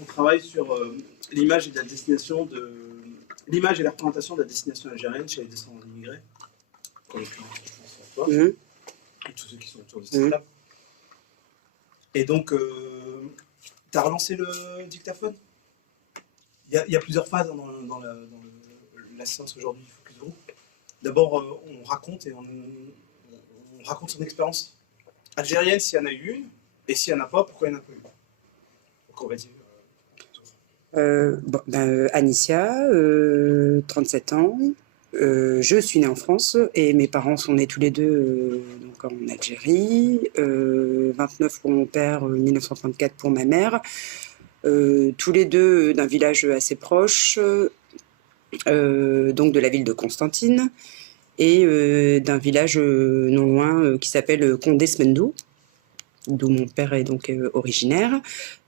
On travaille sur l'image et la destination l'image et la représentation de la destination algérienne chez les descendants d'immigrés. En l'occurrence, je pense à toi et tous ceux qui sont autour de cette table. Et donc, tu as relancé le dictaphone. Il y a plusieurs phases dans la séance aujourd'hui, Focus Group. D'abord, on raconte on raconte son expérience algérienne, s'il y en a eu une, et s'il n'y en a pas, pourquoi il n'y en a pas eu. Donc, on va dire. Anicia, 37 ans. Je suis née en France et mes parents sont nés tous les deux donc en Algérie. 29 pour mon père, 1934 pour ma mère. Tous les deux d'un village assez proche, donc de la ville de Constantine, et d'un village non loin qui s'appelle Condé-Smendou, d'où mon père est donc originaire.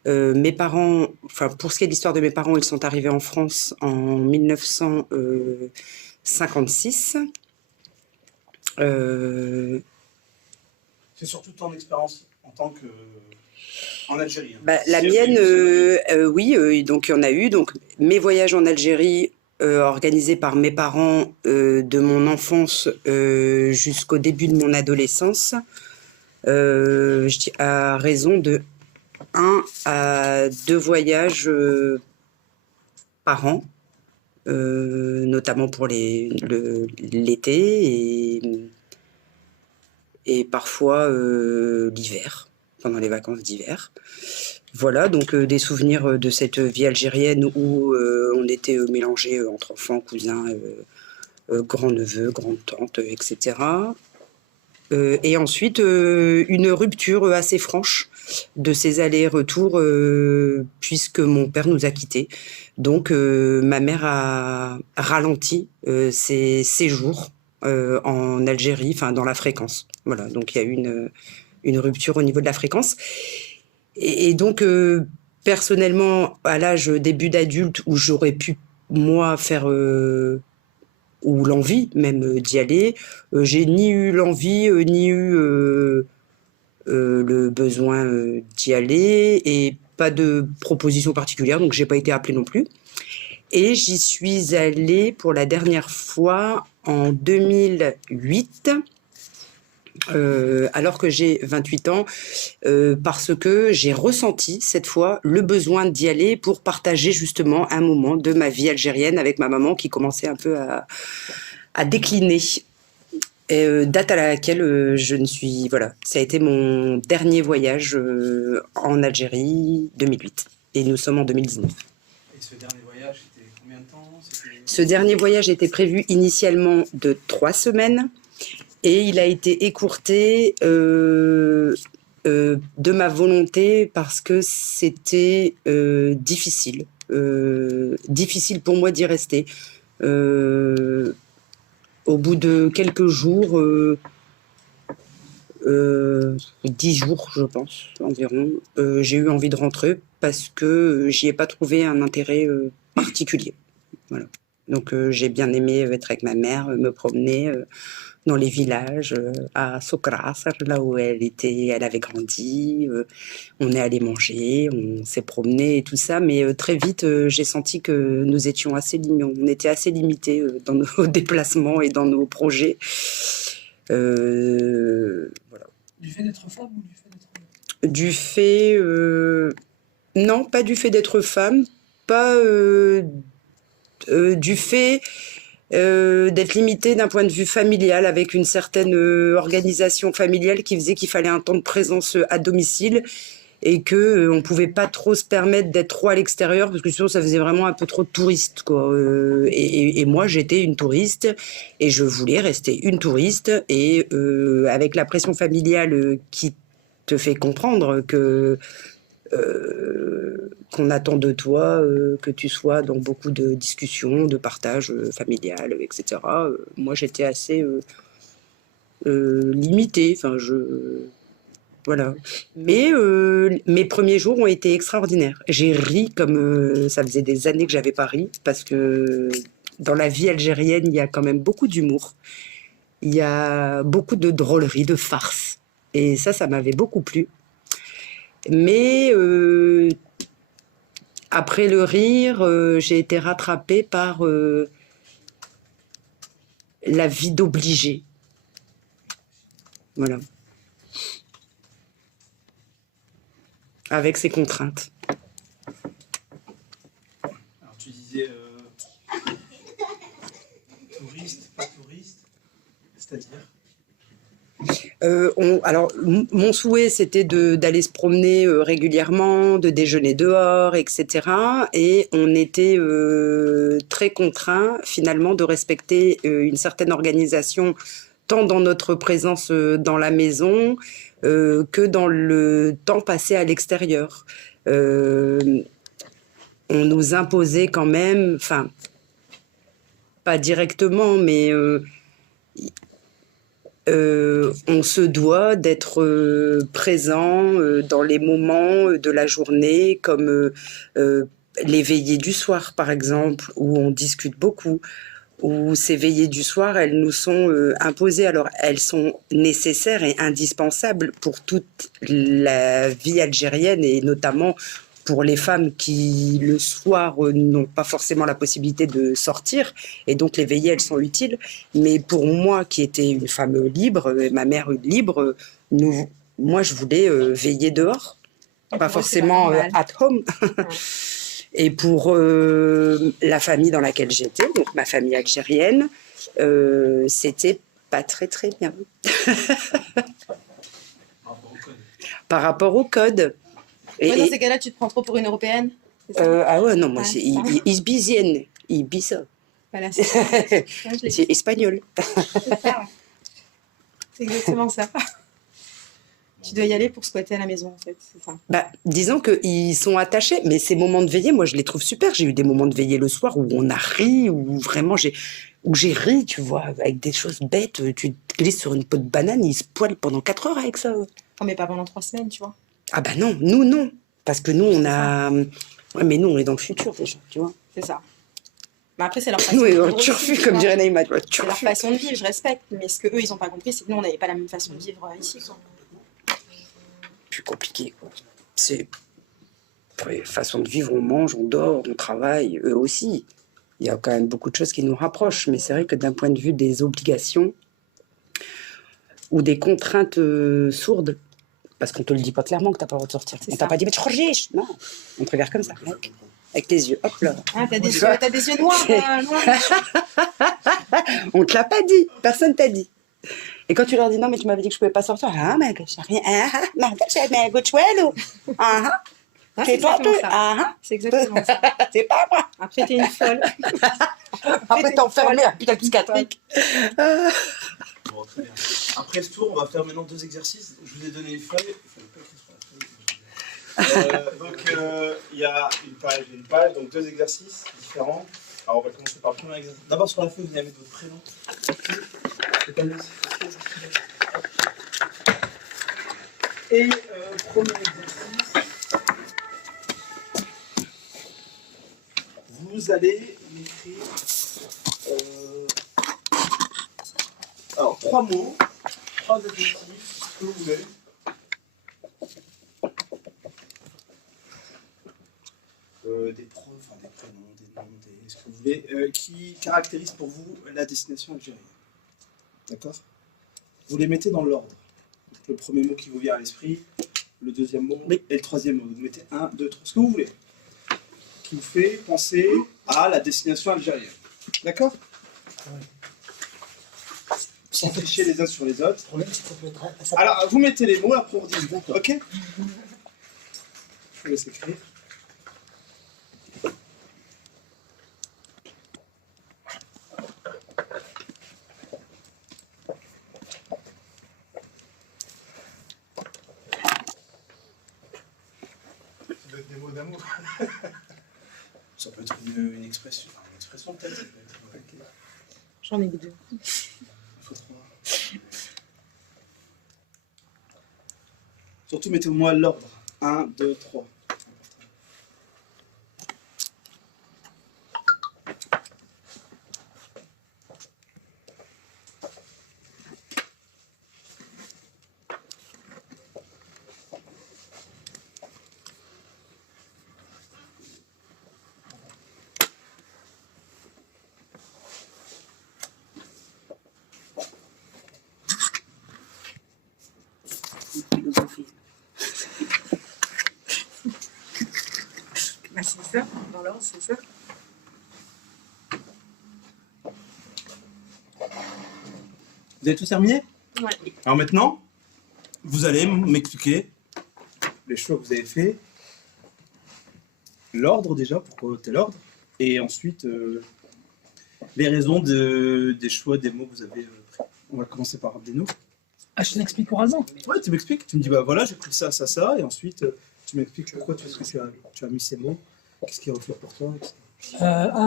Mes parents, enfin pour ce qui est de l'histoire de mes parents, ils sont arrivés en France en 1956. C'est surtout ton expérience en tant que en Algérie. La mienne, oui, donc il y en a eu. Donc mes voyages en Algérie organisés par mes parents de mon enfance jusqu'au début de mon adolescence, je dis à raison de 1 à 2 voyages par an, notamment pour l'été et parfois l'hiver, pendant les vacances d'hiver. Voilà, donc des souvenirs de cette vie algérienne où on était mélangés entre enfants, cousins, grands-neveux, grandes-tantes, etc. Et ensuite, une rupture assez franche de ces allers-retours, puisque mon père nous a quittés. Donc, ma mère a ralenti ses séjours en Algérie, enfin dans la fréquence. Voilà, donc il y a eu une rupture au niveau de la fréquence. Et donc, personnellement, à l'âge début d'adulte, où j'aurais pu, moi, faire... ou l'envie même d'y aller, j'ai ni eu l'envie, ni eu le besoin d'y aller, et pas de proposition particulière, donc j'ai pas été appelée non plus. Et j'y suis allée pour la dernière fois en 2008, alors que j'ai 28 ans, parce que j'ai ressenti cette fois le besoin d'y aller pour partager justement un moment de ma vie algérienne avec ma maman qui commençait un peu à décliner. Date à laquelle je ne suis... Voilà, ça a été mon dernier voyage en Algérie, 2008. Et nous sommes en 2019. Et ce dernier voyage, c'était combien de temps? Ce dernier voyage était prévu initialement de 3 semaines. Et il a été écourté de ma volonté parce que c'était difficile. Difficile pour moi d'y rester. Au bout de quelques jours, 10 jours je pense environ, j'ai eu envie de rentrer parce que j'y ai pas trouvé un intérêt particulier. Voilà. Donc j'ai bien aimé être avec ma mère, me promener dans les villages, à Sokras, là où elle avait grandi. On est allé manger, on s'est promené et tout ça, mais très vite, j'ai senti que nous étions on était assez limités dans nos déplacements et dans nos projets. Voilà. Du fait d'être femme ou du fait d'être... Du fait... non, pas du fait d'être femme, pas du fait... d'être limité d'un point de vue familial, avec une certaine organisation familiale qui faisait qu'il fallait un temps de présence à domicile et que on pouvait pas trop se permettre d'être trop à l'extérieur parce que sinon ça faisait vraiment un peu trop de touriste, quoi. Et moi j'étais une touriste et je voulais rester une touriste, et avec la pression familiale qui te fait comprendre que qu'on attend de toi que tu sois dans beaucoup de discussions, de partage familial, etc. Moi, j'étais assez limitée. Enfin, voilà. Mais mes premiers jours ont été extraordinaires. J'ai ri comme ça faisait des années que j'avais pas ri, parce que dans la vie algérienne, il y a quand même beaucoup d'humour. Il y a beaucoup de drôleries, de farces. Et ça m'avait beaucoup plu. Mais après le rire, j'ai été rattrapée par la vie d'obligé. Voilà. Avec ses contraintes. Alors tu disais touriste, pas touriste, c'est-à-dire Alors, mon souhait, c'était d'aller se promener régulièrement, de déjeuner dehors, etc. Et on était très contraints, finalement, de respecter une certaine organisation, tant dans notre présence dans la maison que dans le temps passé à l'extérieur. On nous imposait quand même, enfin, pas directement, mais on se doit d'être présent dans les moments de la journée, comme les veillées du soir, par exemple, où on discute beaucoup, où ces veillées du soir, elles nous sont imposées. Alors, elles sont nécessaires et indispensables pour toute la vie algérienne, et notamment pour les femmes qui, le soir, n'ont pas forcément la possibilité de sortir. Et donc, les veillées, elles sont utiles. Mais pour moi, qui étais une femme libre, et ma mère une libre, moi, je voulais veiller dehors. Pas forcément at home. Et pour la famille dans laquelle j'étais, donc ma famille algérienne, c'était pas très, très bien. Par rapport au code. Ouais, dans ces cas-là, tu te prends trop pour une européenne? Ah ouais, non, moi, Ouais, c'est c'est ça. Ibizienne, Ibiza. Voilà, c'est ça. Ouais, je l'ai C'est dit. espagnol. C'est ça, ouais. C'est exactement ça. Tu dois y aller pour squatter à la maison, en fait, c'est ça. Bah, disons qu'ils sont attachés, mais ces moments de veillée, moi, je les trouve super. J'ai eu des moments de veillée le soir où on a ri, où vraiment où j'ai ri, tu vois, avec des choses bêtes. Tu te glisses sur une peau de banane, ils se poilent pendant 4 heures avec ça. Non, mais pas pendant 3 semaines, tu vois. Ah bah non, nous, non. Parce que nous, on C'est a... Ouais, mais nous, on est dans le futur, déjà, tu vois. C'est ça. Mais après, c'est leur façon Nous, on de est dans vivre le aussi, turfu, tu comme vois. dirait Naïma. Tu vois, C'est leur turfu. façon de vivre, je respecte. Mais ce que eux, ils n'ont pas compris, c'est que nous, on n'avait pas la même façon de vivre ici, quoi. Plus compliqué, quoi. C'est... Ouais, façon de vivre, on mange, on dort, on travaille, eux aussi. Il y a quand même beaucoup de choses qui nous rapprochent, mais c'est vrai que d'un point de vue des obligations ou des contraintes sourdes, parce qu'on te le dit pas clairement que t'as pas le droit de sortir. C'est On t'a ça. pas dit, mais tu registres. Non, on te regarde comme ça, avec les yeux, hop là. Ah, t'as des, Tu vois t'as des yeux noirs, noirs. On te l'a pas dit, personne t'a dit. Et quand tu leur dis non, mais tu m'avais dit que je pouvais pas sortir, ah, mais j'ai rien, mais j'ai un goût de chouette, ah, Ah, c'est c'est pas exactement peu, ça. ah, C'est exactement ça. c'est pas moi. Après, t'es une folle. Après, t'es enfermé à l'hôpital psychiatrique. Bon, très bien. Après ce tour, on va faire maintenant 2 exercices. Je vous ai donné une feuille. Il fallait pas écrire sur la feuille. Donc, il y a une page et une page, donc 2 exercices différents. Alors, on va commencer par le premier exercice. D'abord, sur la feuille, vous allez mettre votre prénom. Et premier exercice, vous allez m'écrire alors 3 mots, 3 adjectifs, ce que vous voulez. Des profs, enfin, des prénoms, des noms, ce que vous voulez, qui caractérisent pour vous la destination algérienne. D'accord? Vous les mettez dans l'ordre. Le premier mot qui vous vient à l'esprit, le deuxième mot et le troisième mot. Vous mettez 1, 2, 3, ce que vous voulez. Qui vous fait penser à la destination algérienne. D'accord? Sans tricher les uns sur les autres. Alors, vous mettez les mots, après on dit. Ok? Je vous laisse écrire. Ça doit être des mots d'amour. Ça peut être une expression. Enfin, une expression peut-être. J'en ai que 2. Il faut 3. Surtout, mettez-moi l'ordre. 1, 2, 3. Bah, c'est ça, dans l'ordre, c'est ça. Vous avez tout terminé? Ouais. Alors maintenant, vous allez m'expliquer les choix que vous avez faits, l'ordre déjà, pourquoi tel ordre, et ensuite les raisons des choix des mots que vous avez pris. On va commencer par Abdeno. Ah, je t'explique oralement. Ouais, tu m'expliques, tu me dis bah voilà, j'ai pris ça, ça, ça, et ensuite tu m'expliques pourquoi tu as mis ces mots, qu'est-ce qui reflète pour toi, etc.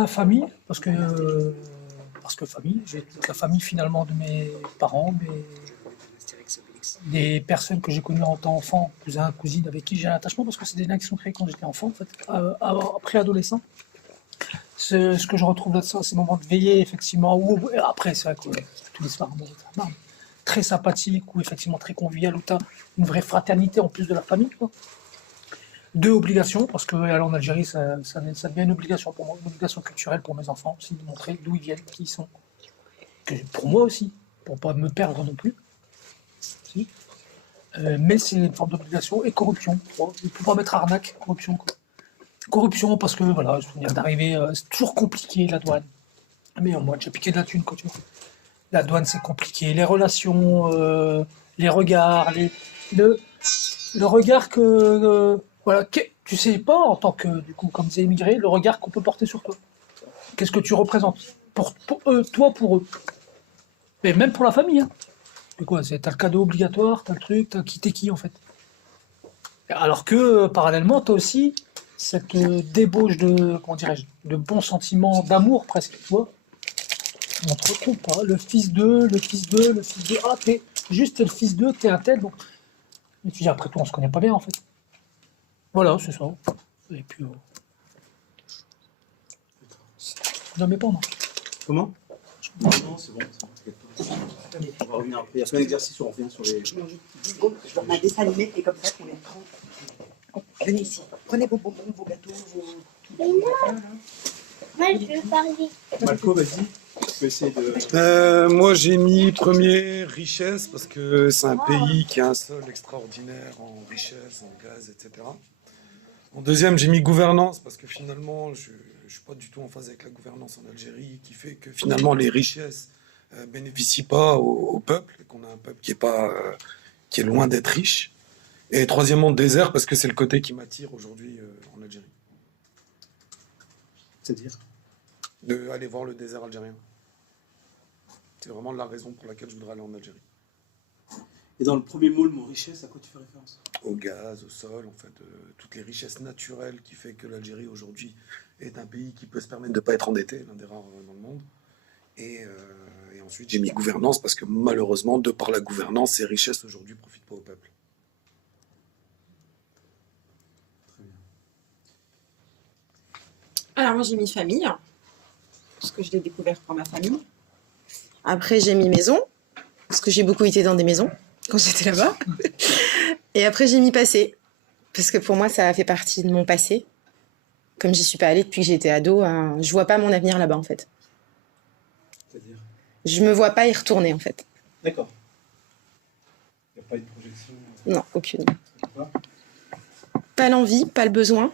Famille, parce que famille, j'ai toute la famille finalement de mes parents, des personnes que j'ai connues en tant qu'enfant, cousins, cousines, avec qui j'ai un attachement, parce que c'est des liens qui sont créés quand j'étais enfant, en fait, après adolescent. Ce que je retrouve là-dedans, ces moments de veillée, effectivement, ou après, c'est vrai que tous les soirs, très sympathique, ou effectivement très convivial, où tu as une vraie fraternité en plus de la famille, quoi. 2 obligations, parce que aller en Algérie, ça devient une obligation pour moi, une obligation culturelle pour mes enfants aussi, de montrer d'où ils viennent, qui ils sont. Pour moi aussi, pour ne pas me perdre non plus. Si. Mais c'est une forme d'obligation et corruption. Il ne faut pas mettre arnaque, corruption. Quoi. Corruption parce que voilà, je veux dire d'arriver, c'est toujours compliqué la douane. Mais moi, j'ai piqué de la thune, quoi, tu vois. La douane, c'est compliqué. Les relations, les regards, le regard que. Voilà, tu sais pas, en tant que, du coup, comme des immigrés, le regard qu'on peut porter sur toi. Qu'est-ce que tu représentes pour eux, toi pour eux. Mais même pour la famille. Hein. C'est quoi, t'as le cadeau obligatoire, t'as le truc, t'as qui t'es qui en fait. Alors que, parallèlement, t'as aussi cette débauche de, comment dirais-je, de bons sentiments, d'amour presque, tu vois. On te retrouve pas, le fils d'eux, ah, t'es le fils d'eux, t'es un tel, donc. Et tu dis, après tout, on se connaît pas bien en fait. Voilà, c'est ça. Et puis. Non, mais pas, non. Comment? Non, c'est bon, t'inquiète pas. On va revenir après. Il y a plein d'exercices où on revient sur les. Je mange 10 secondes, je leur mets un dessin animé et comme ça qu'on les prend. Venez ici, prenez vos bonbons, vos gâteaux, vos. Mais non, moi je veux parler. Malco, vas-y. Tu peux essayer de. Moi, j'ai mis premier richesse parce que c'est un pays qui a un sol extraordinaire en richesse, en gaz, etc. En deuxième, j'ai mis gouvernance parce que finalement, je ne suis pas du tout en phase avec la gouvernance en Algérie qui fait que finalement les richesses bénéficient pas au peuple et qu'on a un peuple qui est loin d'être riche. Et troisièmement, désert parce que c'est le côté qui m'attire aujourd'hui en Algérie. C'est-à-dire D'aller voir le désert algérien. C'est vraiment la raison pour laquelle je voudrais aller en Algérie. Et dans le premier mot, le mot richesse, à quoi tu fais référence? Au gaz, au sol, en fait, toutes les richesses naturelles qui fait que l'Algérie aujourd'hui est un pays qui peut se permettre de ne pas être endetté, l'un des rares dans le monde. Et ensuite, j'ai mis gouvernance parce que malheureusement, de par la gouvernance, ces richesses aujourd'hui ne profitent pas au peuple. Très bien. Alors moi j'ai mis famille, parce que je l'ai découvert par ma famille. Après j'ai mis maison, parce que j'ai beaucoup été dans des maisons quand j'étais là-bas. Et après j'ai mis passé, parce que pour moi ça a fait partie de mon passé. Comme j'y suis pas allée depuis que j'étais ado, je vois pas mon avenir là-bas en fait. C'est-à-dire? Je me vois pas y retourner en fait. D'accord. Il n'y a pas une projection? Non, aucune. Pas Pas l'envie, pas le besoin.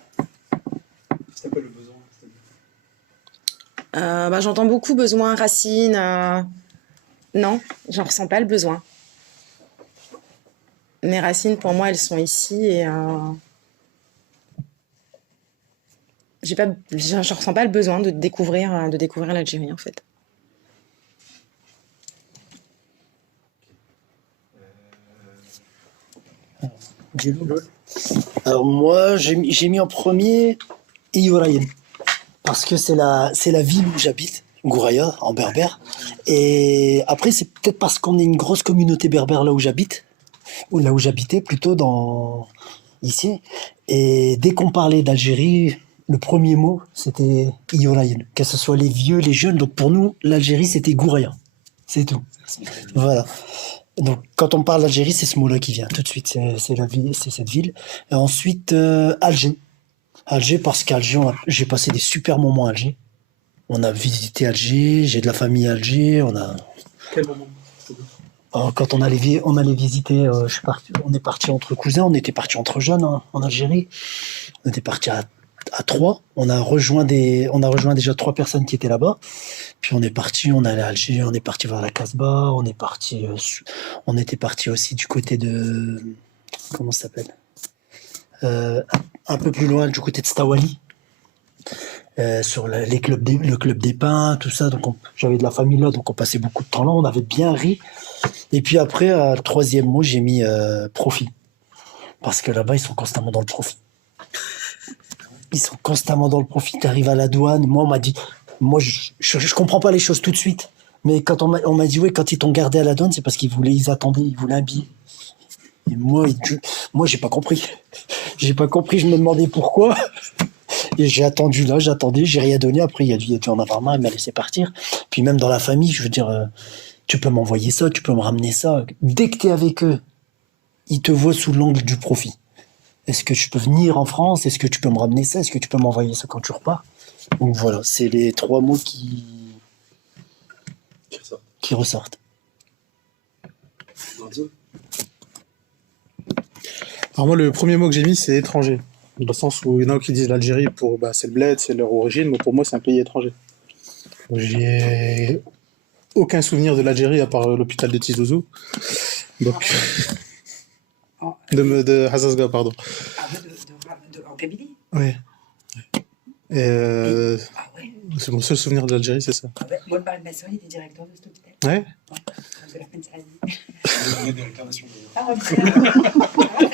c'est quoi le besoin? C'est-à-dire J'entends beaucoup besoin, racine. Non, j'en ressens pas le besoin. Mes racines, pour moi, elles sont ici et j'en ressens pas le besoin de découvrir l'Algérie en fait. Alors moi, j'ai mis en premier Iouraïen, parce que c'est la ville où j'habite, Gouraya, en berbère. Et après, c'est peut-être parce qu'on est une grosse communauté berbère là où j'habite, ou là où j'habitais plutôt ici. Et dès qu'on parlait d'Algérie, le premier mot, c'était Iouraïen, que ce soit les vieux, les jeunes. Donc pour nous, l'Algérie, c'était Gouraya. C'est tout. Voilà. Donc, quand on parle d'Algérie, c'est ce mot-là qui vient tout de suite. C'est cette ville. Et ensuite, Alger. Alger, parce qu'Alger, j'ai passé des super moments à Alger. On a visité Alger, j'ai de la famille à Alger. Quel moment? Quand on allait visiter, on est parti entre cousins, on était parti entre jeunes en Algérie. On était parti à à 3. On a rejoint déjà 3 personnes qui étaient là-bas. Puis on est parti, on est allé à Alger, on est parti vers la Casbah, on était parti aussi du côté de, comment ça s'appelle? Un peu plus loin, du côté de Stawali, sur le club des pins, tout ça. Donc j'avais de la famille là, donc on passait beaucoup de temps là, on avait bien ri. Et puis après, le troisième mot, j'ai mis profit. Parce que là-bas, ils sont constamment dans le profit. Ils sont constamment dans le profit. Tu arrives à la douane, moi, on m'a dit, moi, je comprends pas les choses tout de suite. Mais quand on m'a dit, oui, quand ils t'ont gardé à la douane, c'est parce ils attendaient, ils voulaient un billet. Et moi, j'ai pas compris. J'ai pas compris, je me demandais pourquoi. Et j'ai attendu là, j'attendais, j'ai rien donné. Après, il a dû en avoir marre, il m'a laissé partir. Puis même dans la famille, je veux dire, tu peux m'envoyer ça, tu peux me ramener ça. Dès que tu es avec eux, ils te voient sous l'angle du profit. Est-ce que tu peux venir en France? Est-ce que tu peux me ramener ça? Est-ce que tu peux m'envoyer ça quand tu repars? Donc voilà, c'est les 3 mots qui ressortent. Alors moi, le premier mot que j'ai mis, c'est étranger. Dans le sens où il y en a qui disent l'Algérie, c'est le bled, c'est leur origine, mais pour moi, c'est un pays étranger. J'ai aucun souvenir de l'Algérie à part l'hôpital de Tizouzou. Donc... de Hassasga, pardon. En Kabylie. Oui. Et ouais. c'est mon seul souvenir de l'Algérie, c'est ça. Ouais. Moi, le père de ma soeur, il était directeur de cet hôpital. Ouais. De la Pennsylvanie. Il y a des réclamations. Ah, ouais, ça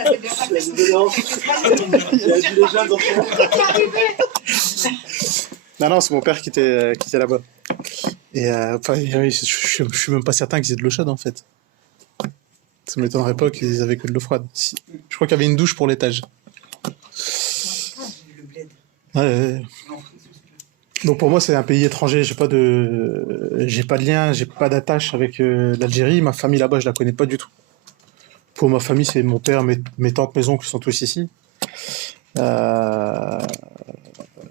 s'est bien passé. Il y a du léger dans son... Non, c'est mon père qui était là-bas. Et je suis même pas certain qu'ils aient de l'eau chaude, en fait. Ça m'étonnerait pas qu'ils avaient que de l'eau froide. Je crois qu'il y avait une douche pour l'étage. Ouais. Donc pour moi, c'est un pays étranger. J'ai pas de lien, j'ai pas d'attache avec l'Algérie. Ma famille là-bas, je la connais pas du tout. Pour ma famille, c'est mon père, mes tantes, mes oncles qui sont tous ici.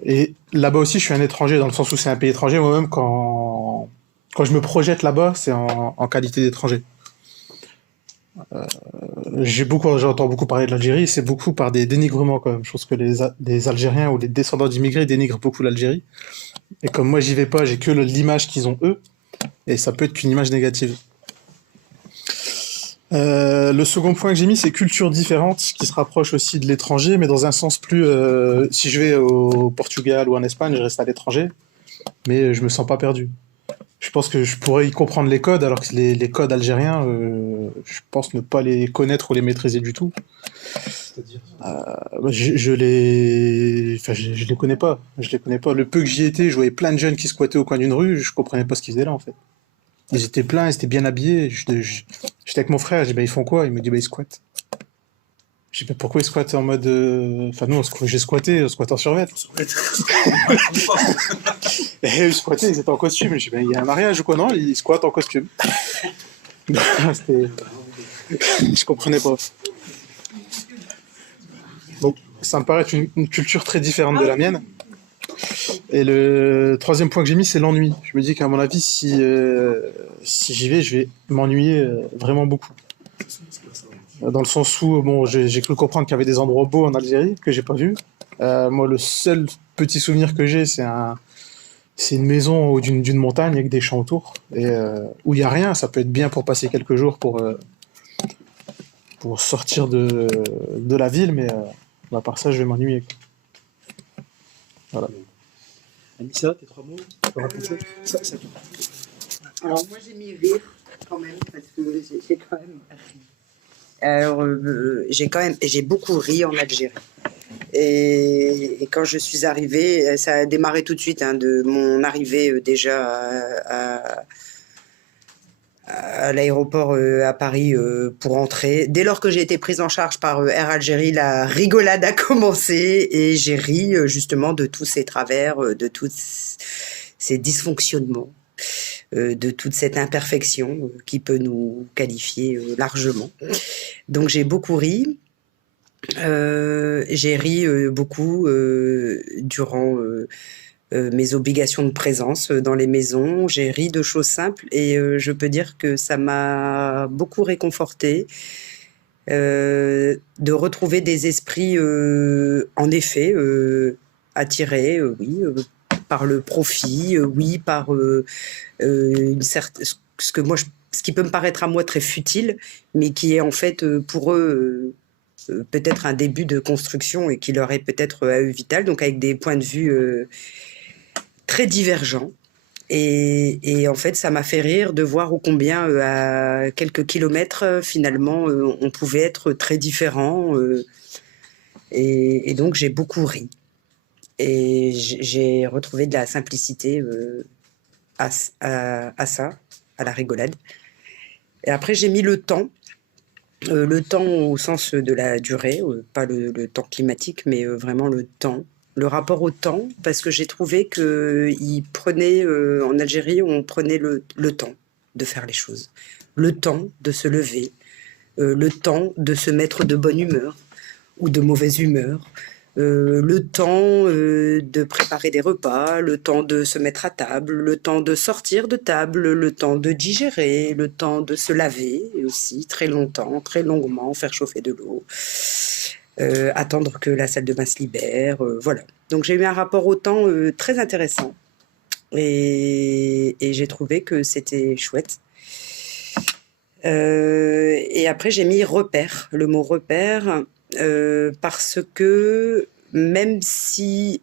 Et là-bas aussi, je suis un étranger dans le sens où c'est un pays étranger. Moi-même, quand je me projette là-bas, c'est en qualité d'étranger. J'entends beaucoup parler de l'Algérie, c'est beaucoup par des dénigrements quand même. Je pense que les Algériens ou les descendants d'immigrés dénigrent beaucoup l'Algérie. Et comme moi j'y vais pas, j'ai que l'image qu'ils ont eux, et ça peut être qu'une image négative. Le second point que j'ai mis, c'est culture différente, qui se rapproche aussi de l'étranger, mais dans un sens plus... si je vais au Portugal ou en Espagne, je reste à l'étranger, mais je me sens pas perdu. Je pense que je pourrais y comprendre les codes, alors que les codes algériens, je pense ne pas les connaître ou les maîtriser du tout. C'est-à-dire je les connais pas. Je les connais pas. Le peu que j'y étais, je voyais plein de jeunes qui squattaient au coin d'une rue, je comprenais pas ce qu'ils faisaient là, en fait. Ils étaient pleins, ils étaient bien habillés. J'étais avec mon frère, j'ai dit, ils font quoi? Il me dit, ils squattent. Je sais pas pourquoi ils squattent en mode... Enfin, nous, j'ai squatté, on squatte en survêt. Et eux, squattaient, ils étaient en costume. Je dis, il y a un mariage ou quoi? Non, ils squattent en costume. Je comprenais pas. Donc, ça me paraît être une culture très différente de la mienne. Et le troisième point que j'ai mis, c'est l'ennui. Je me dis qu'à mon avis, si j'y vais, je vais m'ennuyer vraiment beaucoup. Dans le sens où, bon, j'ai cru comprendre qu'il y avait des endroits beaux en Algérie que j'ai pas vus. Moi, le seul petit souvenir que j'ai, c'est une maison d'une montagne avec des champs autour, et où il y a rien. Ça peut être bien pour passer quelques jours pour sortir de la ville, mais à part ça, je vais m'ennuyer. Voilà. Anissa, tes 3 mots? Alors, moi, j'ai mis rire quand même, parce que j'ai quand même ri. Alors, j'ai beaucoup ri en Algérie. Et quand je suis arrivée, ça a démarré tout de suite, de mon arrivée déjà à l'aéroport à Paris pour entrer. Dès lors que j'ai été prise en charge par Air Algérie, la rigolade a commencé et j'ai ri justement de tous ces travers, de tous ces dysfonctionnements, de toute cette imperfection qui peut nous qualifier largement. Donc j'ai beaucoup ri. J'ai ri beaucoup durant mes obligations de présence dans les maisons. J'ai ri de choses simples et je peux dire que ça m'a beaucoup réconfortée de retrouver des esprits en effet attiré, oui, par le profit, oui, par ce que moi, ce qui peut me paraître à moi très futile, mais qui est en fait pour eux peut-être un début de construction et qui leur est peut-être à eux vital, donc avec des points de vue très divergents. Et en fait, ça m'a fait rire de voir ô combien, à quelques kilomètres, finalement, on pouvait être très différents. Et donc, j'ai beaucoup ri. Et j'ai retrouvé de la simplicité à ça, à la rigolade. Et après, j'ai mis le temps au sens de la durée, pas le temps climatique, mais vraiment le temps. Le rapport au temps, parce que j'ai trouvé qu'ils prenaient, en Algérie, on prenait le temps de faire les choses, le temps de se lever, le temps de se mettre de bonne humeur ou de mauvaise humeur, le temps de préparer des repas, le temps de se mettre à table, le temps de sortir de table, le temps de digérer, le temps de se laver aussi, très longtemps, très longuement, faire chauffer de l'eau. Attendre que la salle de bain se libère, voilà. Donc j'ai eu un rapport au temps très intéressant et j'ai trouvé que c'était chouette. Et après j'ai mis repère, le mot repère, parce que même si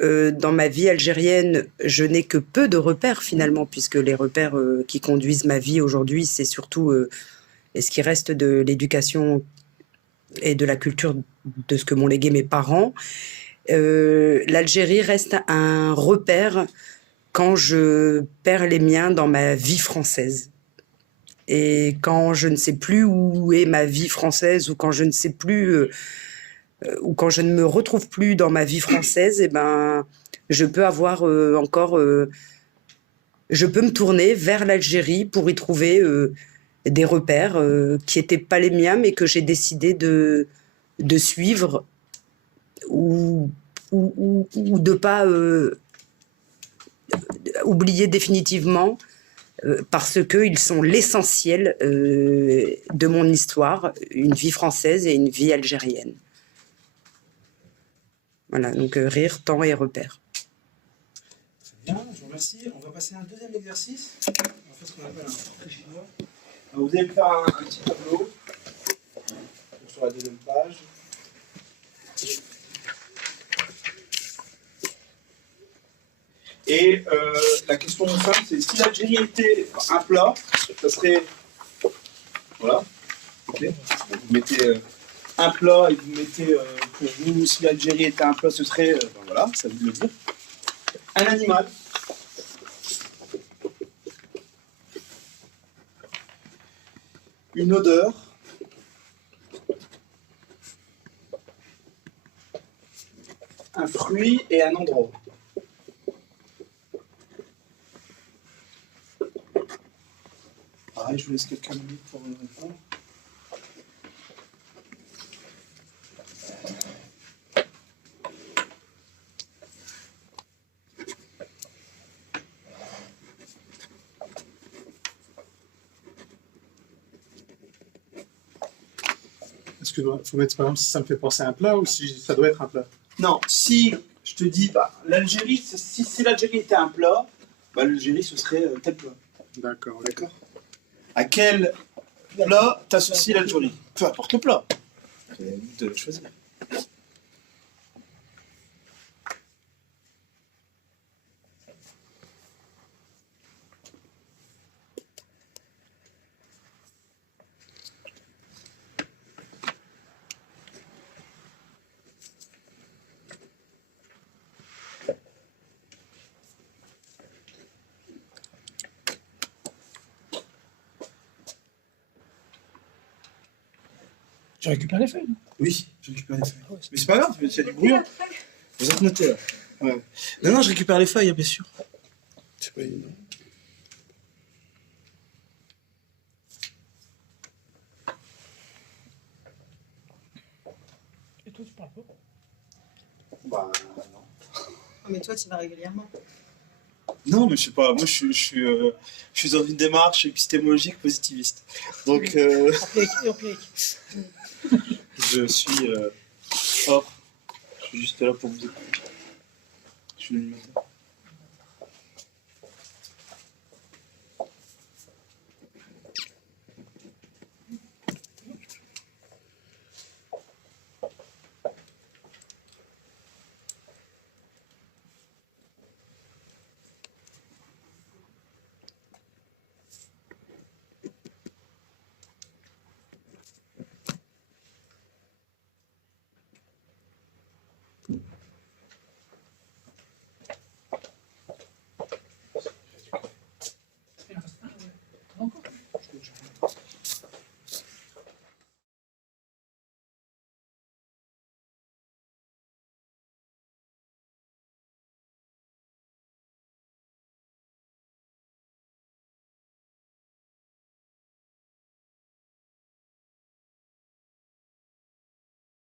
dans ma vie algérienne je n'ai que peu de repères finalement, puisque les repères qui conduisent ma vie aujourd'hui c'est surtout ce qui reste de l'éducation et de la culture de ce que m'ont légué mes parents, l'Algérie reste un repère quand je perds les miens dans ma vie française. Et quand je ne sais plus où est ma vie française, ou quand je ne sais plus, ou quand je ne me retrouve plus dans ma vie française, eh ben, je peux avoir encore... je peux me tourner vers l'Algérie pour y trouver... des repères qui n'étaient pas les miens, mais que j'ai décidé de suivre ou de pas oublier définitivement parce qu'ils sont l'essentiel de mon histoire, une vie française et une vie algérienne. Voilà, donc rire, temps et repères. Très bien, je vous remercie. On va passer à un deuxième exercice. On va faire ce qu'on appelle un portrait chinois. Alors, vous allez me faire un petit tableau sur la deuxième page. Et la question simple, c'est si l'Algérie était un plat, ça serait... Voilà. Okay. Vous mettez un plat et vous mettez, pour vous, si l'Algérie était un plat, ce serait... ben voilà, ça vous le dire. Un animal. Une odeur. Un fruit et un endroit. Pareil, je vous laisse quelques minutes pour me répondre. Est-ce que faut mettre par exemple si ça me fait penser à un plat ou si ça doit être un plat? Non, si je te dis, bah, l'Algérie, si l'Algérie était un plat, bah, l'Algérie ce serait tel plat. D'accord. D'accord. À quel plat t'associes l'Algérie? Peu importe le plat. C'est à vous de choisir. Tu récupères les feuilles. Oui, je récupère les feuilles. Mais c'est pas grave, il y a du brouillon. Vous êtes noté là. Ouais. Non, je récupère les feuilles, bien sûr. C'est pas évident. Et toi, tu parles pas? Bah, non. Mais toi, tu vas régulièrement. Non, mais je sais pas, moi je suis dans une démarche épistémologique positiviste. Donc, Empirique. je suis hors. Je suis juste là pour vous écouter. suis l'animateur.